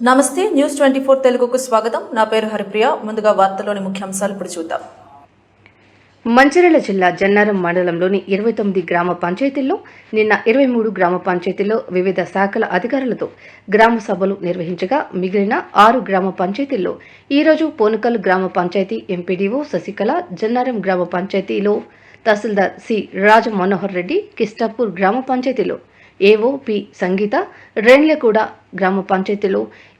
నమస్తే న్యూస్ 24 తెలుగుకు స్వాగతం. నా పేరు హరిప్రియ. ముందుగా వార్తల్లోని ముఖ్యాంశాలు ఇప్పుడు చూద్దాం. మంచిర్యాల జిల్లా జన్నారం మండలంలోని 29 గ్రామ పంచాయతీల్లో నిన్న 23 గ్రామ పంచాయతీల్లో వివిధ శాఖల అధికారులతో గ్రామ సభలు నిర్వహించగా మిగిలిన 6 గ్రామ పంచాయతీల్లో ఈరోజు పోనుకల్ గ్రామ పంచాయతీ ఎంపీడీఓ శశికళ, జన్నారం గ్రామ పంచాయతీలో తహసీల్దార్ సి రాజ మనోహర్ రెడ్డి, కిస్టాపూర్ గ్రామ పంచాయతీలో ఏఓ పి సంగీత, రేణ్లగూడ గ్రామ పంచాయతీలో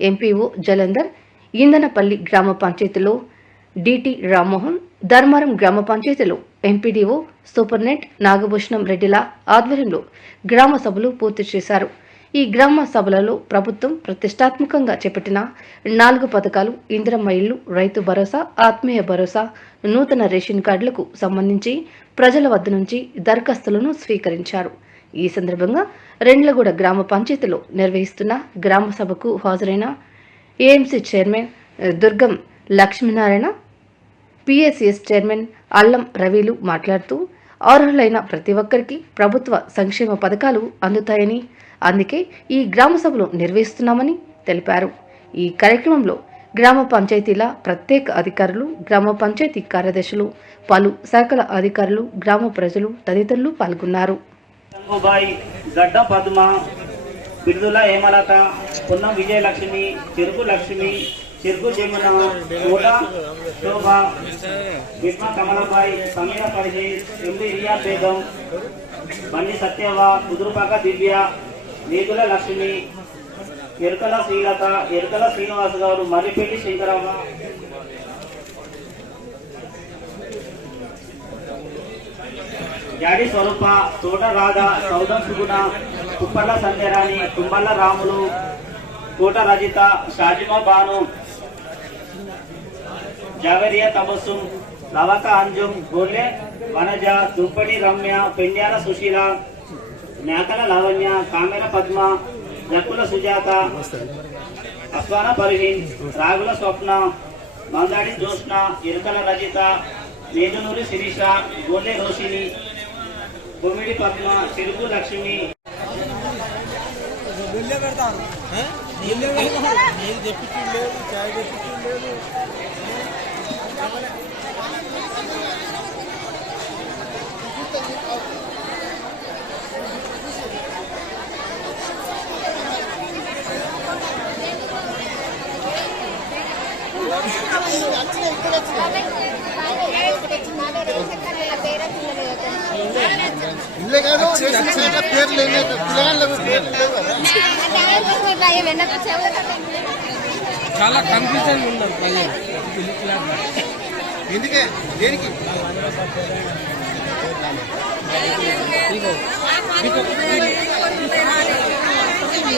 ఎంపీఓ జలంధర్, ఇందనపల్లి గ్రామ పంచాయతీలో డిటి రామ్మోహన్, ధర్మారం గ్రామ పంచాయతీలో ఎంపీడీఓ సూపర్నెంట్ నాగభూషణం రెడ్డిల ఆధ్వర్యంలో గ్రామ సభలు పూర్తి చేశారు. ఈ గ్రామ సభలలో ప్రభుత్వం ప్రతిష్టాత్మకంగా చేపట్టిన 4 పథకాలు, ఇందిరమ్మ ఇళ్లు, రైతు భరోసా, ఆత్మీయ భరోసా, నూతన రేషన్ కార్డులకు సంబంధించి ప్రజల వద్ద నుంచి దరఖాస్తులను స్వీకరించారు. ఈ సందర్భంగా రెండ్లగూడ గ్రామ పంచాయతీలో నిర్వహిస్తున్న గ్రామ సభకు హాజరైన ఏఎంసీ చైర్మన్ దుర్గం లక్ష్మీనారాయణ, పిఎస్సిఎస్ చైర్మన్ అల్లం రవిలు మాట్లాడుతూ అర్హులైన ప్రతి ఒక్కరికి ప్రభుత్వ సంక్షేమ పథకాలు అందుతాయని, అందుకే ఈ గ్రామ సభలు నిర్వహిస్తున్నామని తెలిపారు. ఈ కార్యక్రమంలో గ్రామ పంచాయతీల ప్రత్యేక అధికారులు, గ్రామ పంచాయతీ కార్యదర్శులు, పలు శాఖల అధికారులు, గ్రామ ప్రజలు తదితరులు పాల్గొన్నారు. గడ్డ పద్మ, బిర్దుల హేమలత, పున్నం విజయలక్ష్మి, చెరుకు లక్ష్మి, చెరుకు జమున, కోట శోభ, విష్మ కమలబాయి, సమీర పరిషత్, ఎండి రియా బేగం, బండి సత్యవ, కుదురుపాక దివ్య, నీతుల లక్ష్మి, ఎరుకల శ్రీలత, ఎరుకల శ్రీనివాస్ గారు, మర్రిపెట్టి శంకరమ్మ, జాడి స్వరూప, తోట రాధ, సౌదం సుగుణ, కుప్పర్ల సంధ్యరాణి, తుంబల్ల రాములు, కోట రజిత, షాజిమా బాను, జావేరియా తబస్సుం, లవక అంజుం, గోలె వనజ, దుప్పటి రమ్య, పెండ్యాల సుశీల, మేకల లావణ్య, కామెర పద్మ, జక్కుల సుజాత, అస్వాన పరిహీన్, రాగుల స్వప్న, మందాడి జ్యోత్స్న, ఇరుకల రజిత, వేదునూరి శిరీష, గోలె రోషిని, బొమ్మిడి పద్మ, చెరుకు లక్ష్మి. చాలా కన్ఫ్యూజన్ ఉన్నారు. ఎందుకే దేనికి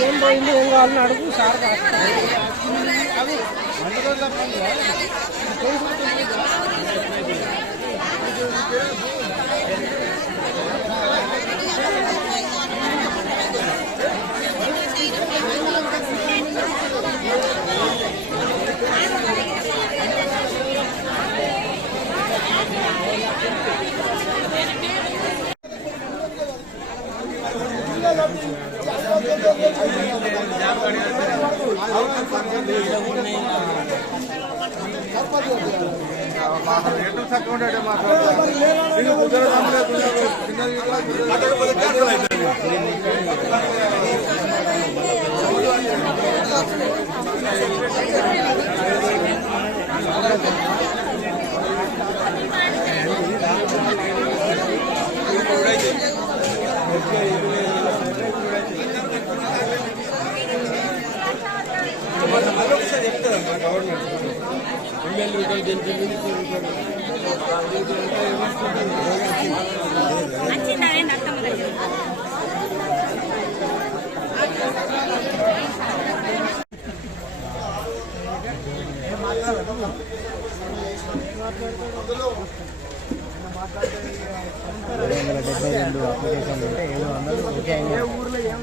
ఏం పోయింది, ఏం కావాలని అడుగు సార్. అప్లికేషన్ ఉంటే 700 ఓకే అయినా ఊర్లో ఏం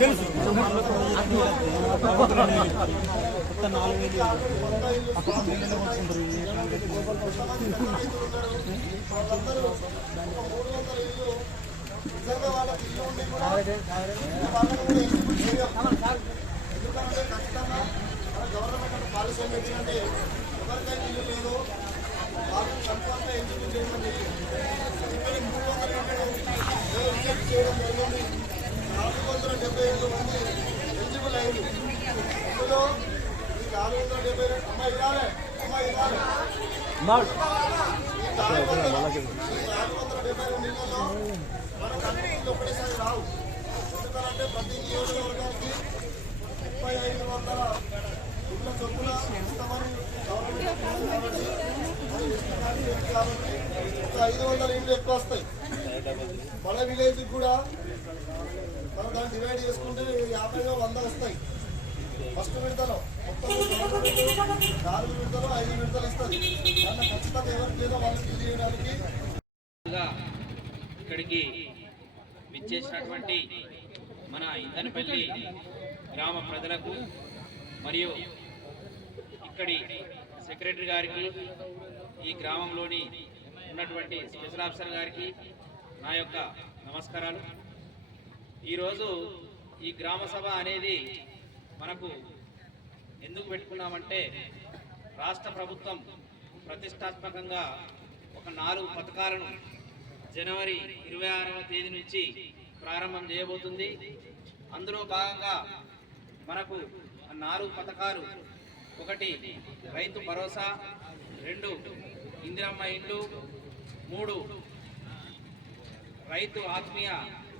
తెలుసు. నిజంగా వాళ్ళకి ఇల్లు ఉండి కూడా వాళ్ళని కూడా ఎలిజిబుల్ చేయం. ఎందుకంటే ఖచ్చితంగా మన గవర్నమెంట్ పాలసీ ఏం పెట్టిందంటే ఎవరికైతే ఇల్లు లేదో వాళ్ళని సంపూర్ణంగా ఎలిజిబుల్ చేయమని ఇక్కడ 300 రిజెక్ట్ చేయడం జరిగింది. 477 మంది ఎలిజిబుల్ అయింది. ఇందులో ఈ 472 అమ్మాయి ఇవ్వాలి ఈ 472 ఇళ్లలో మనకు అన్ని ఇల్లు ఒకటేసారి రావు. ఎందుకంటే ప్రతి నియోజకవర్గానికి 3500 ఇళ్ళ చొప్పున ఇస్తామని గవర్నమెంట్ కాబట్టి ఒక 500 ఇళ్ళు ఎక్కువ వస్తాయి. మన విలేజ్కి కూడా మనం దాన్ని డివైడ్ చేసుకుంటే 50 100 వస్తాయి. ఫస్ట్ విడతలో మొత్తం 4 విడతలు 5 విడతలు ఇస్తుంది. దాన్ని ఖచ్చితంగా ఎవరికి లేదో వాళ్ళకి తెలియడానికి ఇక్కడికి విచ్చేసినటువంటి మన ఇందనపల్లి గ్రామ ప్రజలకు మరియు ఇక్కడి సెక్రటరీ గారికి, ఈ గ్రామంలోని ఉన్నటువంటి స్పెషల్ ఆఫీసర్ గారికి నా యొక్క నమస్కారాలు. ఈరోజు ఈ గ్రామ సభ అనేది మనకు ఎందుకు పెట్టుకున్నామంటే రాష్ట్ర ప్రభుత్వం ప్రతిష్టాత్మకంగా ఒక 4 పథకాలను జనవరి 26వ తేదీ నుంచి ప్రారంభం చేయబోతుంది. అందులో భాగంగా మనకు 4 పథకాలు: 1 రైతు భరోసా, 2 ఇందిరమ్మ ఇండ్లు, 3 రైతు ఆత్మీయ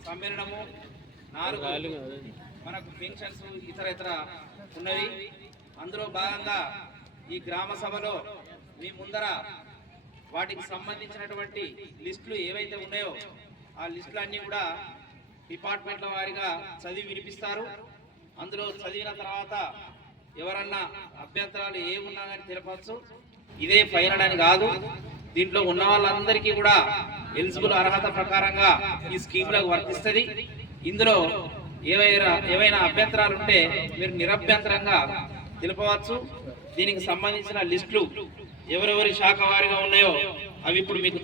సమ్మేళనము, 4 మనకు పెన్షన్స్ ఇతర ఉన్నవి. అందులో భాగంగా ఈ గ్రామ సభలో మీ ముందర వాటికి సంబంధించినటువంటి లిస్టులు ఏవైతే ఉన్నాయో ఆ లిస్టులు అన్నీ కూడా డిపార్ట్మెంట్ల వారీగా చదివి వినిపిస్తారు. అందులో చదివిన తర్వాత ఎవరన్నా అభ్యంతరాలు ఏమున్నా కానీ తెలపచ్చు. ఇదే ఫైనల్ అని కాదు, దీంట్లో ఉన్న వాళ్ళందరికీ కూడా ఎలిజిబుల్ అర్హత ప్రకారంగా ఈ స్కీమ్లకు వర్తిస్తుంది. ఇందులో ఏవైనా అభ్యంతరాలు ఉంటే మీరు నిరభ్యంతరంగా తెలుపవచ్చు. దీనికి సంబంధించిన లిస్టులు ఎవరెవరి శాఖ వారీగా ఉన్నాయో అవి ఇప్పుడు మీకు